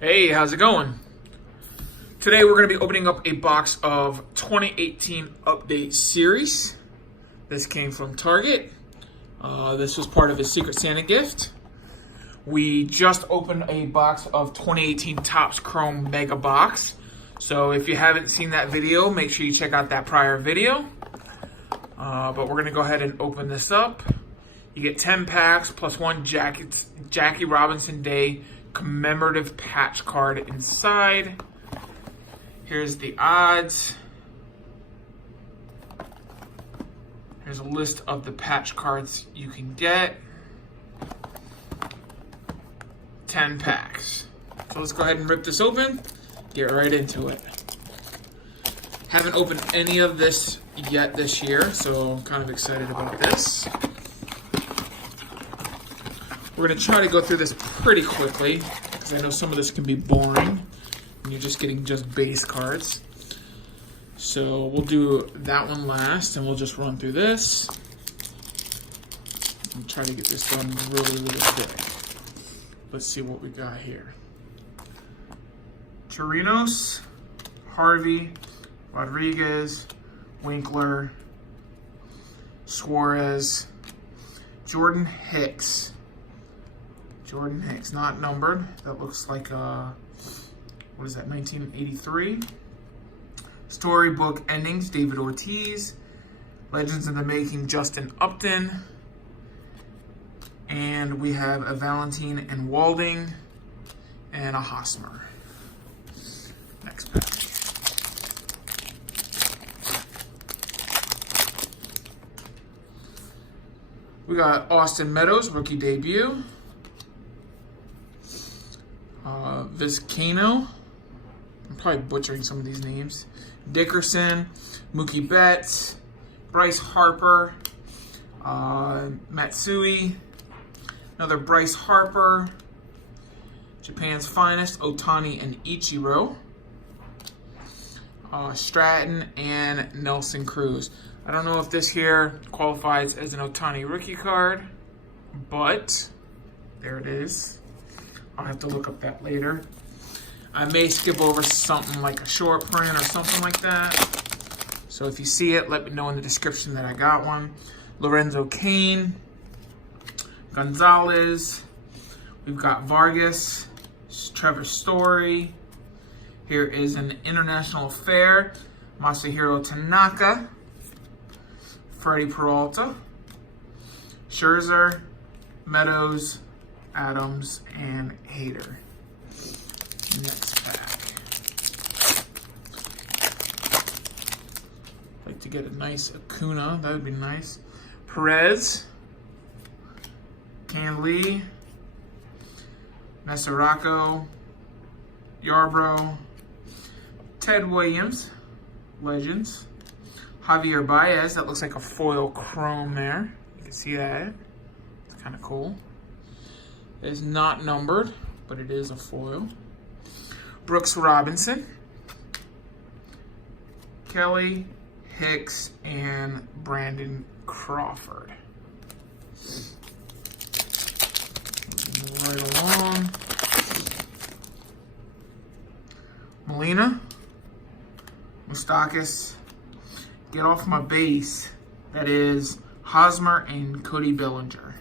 Hey, how's it going? Today we're going to be opening up a box of 2018 Update Series. This came from Target. This was part of a Secret Santa gift. We just opened a box of 2018 Topps Chrome Mega Box. So if you haven't seen that video, make sure you check out that prior video. But we're going to go ahead and open this up. You get 10 packs plus one Jackie Robinson Day commemorative patch card inside. Here's the odds. Here's a list of the patch cards you can get. 10 packs. So let's go ahead and rip this open, get right into it. Haven't opened any of this yet this year, so I'm kind of excited about this. We're going to try to go through this pretty quickly, because I know some of this can be boring, and you're just getting base cards. So we'll do that one last, and we'll just run through this. And try to get this done really quick. Let's see what we got here. Chirinos, Harvey, Rodriguez, Winkler, Suarez, Jordan Hicks. Jordan Hicks, not numbered. That looks like, what is that, 1983? Storybook Endings, David Ortiz. Legends in the Making, Justin Upton. And we have a Valentine and Walding and a Hosmer. Next pack. We got Austin Meadows, rookie debut. Vizcaino, I'm probably butchering some of these names. Dickerson, Mookie Betts, Bryce Harper, Matsui, another Bryce Harper, Japan's Finest, Ohtani and Ichiro, Stratton, and Nelson Cruz. I don't know if this here qualifies as an Ohtani rookie card, but there it is. I'll have to look up that later. I may skip over something like a short print or something like that. So if you see it, let me know in the description that I got one. Lorenzo Cain, Gonzalez. We've got Vargas, Trevor Story. Here is an International Affair, Masahiro Tanaka, Freddie Peralta, Scherzer, Meadows, Adams, and Hader. Next pack. I'd like to get a nice Acuna. That would be nice. Perez, Canley, Mesoraco, Yarbrough, Ted Williams, Legends, Javier Baez. That looks like a foil chrome there. You can see that. It's kind of cool. It is not numbered, but it is a foil. Brooks Robinson, Kelly, Hicks, and Brandon Crawford. Moving right along. Molina, Moustakas, get off my base. That is Hosmer and Cody Bellinger.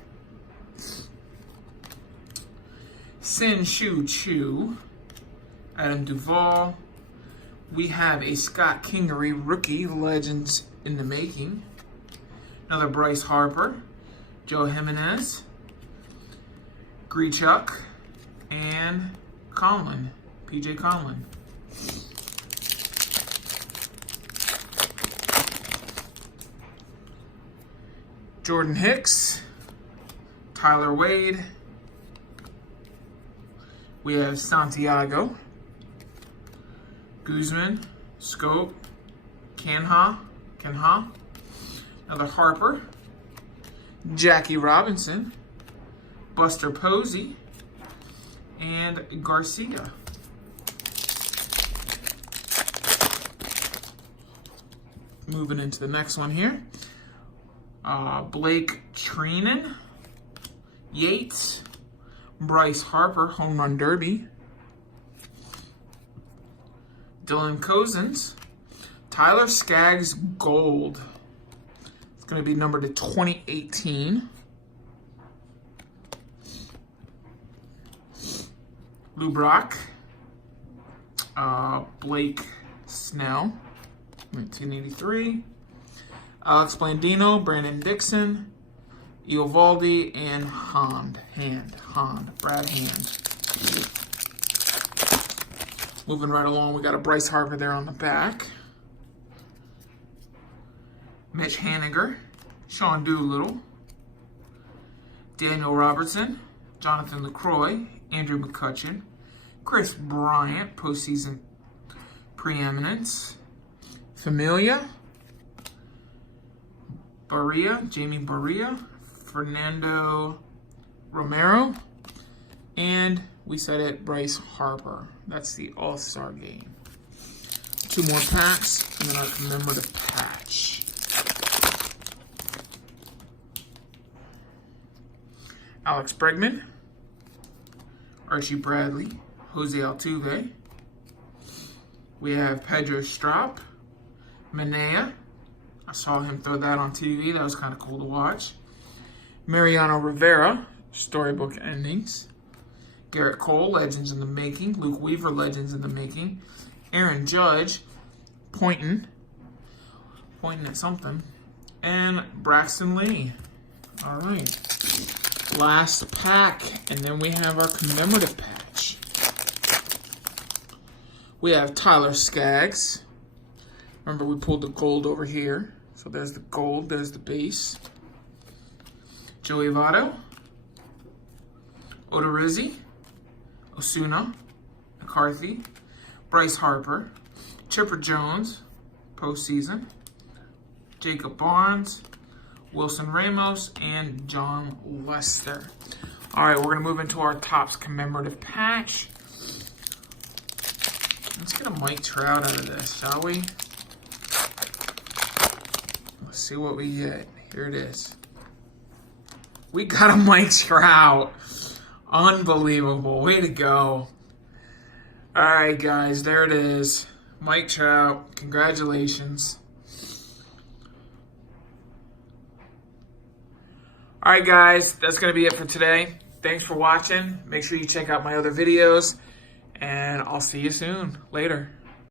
Sin Shu Chu, Adam Duvall. We have a Scott Kingery rookie, Legends in the Making. Another Bryce Harper, Joe Jimenez, Grichuk, and Conlon, PJ Conlon. Jordan Hicks, Tyler Wade. We have Santiago, Guzman, Scope, Canha, another Harper, Jackie Robinson, Buster Posey, and Garcia. Moving into the next one here. Blake Treinen, Yates, Bryce Harper, Home Run Derby, Dylan Cousins. Tyler Skaggs Gold. It's going to be numbered to 2018. Lou Brock. Blake Snell. 1983. Alex Blandino. Brandon Dixon. Eovaldi and Brad Hand. Moving right along, we got a Bryce Harper there on the back. Mitch Haniger, Sean Doolittle, Daniel Robertson, Jonathan LaCroix, Andrew McCutchen, Chris Bryant, postseason preeminence, Familia, Jamie Barria, Fernando Romero, and we said it, Bryce Harper. That's the All-Star game. 2 more packs, and then our commemorative patch. Alex Bregman, Archie Bradley, Jose Altuve. We have Pedro Strop, Manea. I saw him throw that on TV. That was kind of cool to watch. Mariano Rivera, storybook endings. Garrett Cole, Legends in the Making. Luke Weaver, Legends in the Making. Aaron Judge, pointing at something. And Braxton Lee. All right. Last pack. And then we have our commemorative patch. We have Tyler Skaggs. Remember, we pulled the gold over here. So there's the gold. There's the base. Joey Votto. Odorizzi. Osuna, McCarthy, Bryce Harper, Chipper Jones, postseason, Jacob Barnes, Wilson Ramos, and John Lester. All right, we're going to move into our Topps commemorative patch. Let's get a Mike Trout out of this, shall we? Let's see what we get. Here it is. We got a Mike Trout. Unbelievable. Way to go. All right, guys. There it is. Mike Trout. Congratulations. All right, guys. That's going to be it for today. Thanks for watching. Make sure you check out my other videos. And I'll see you soon. Later.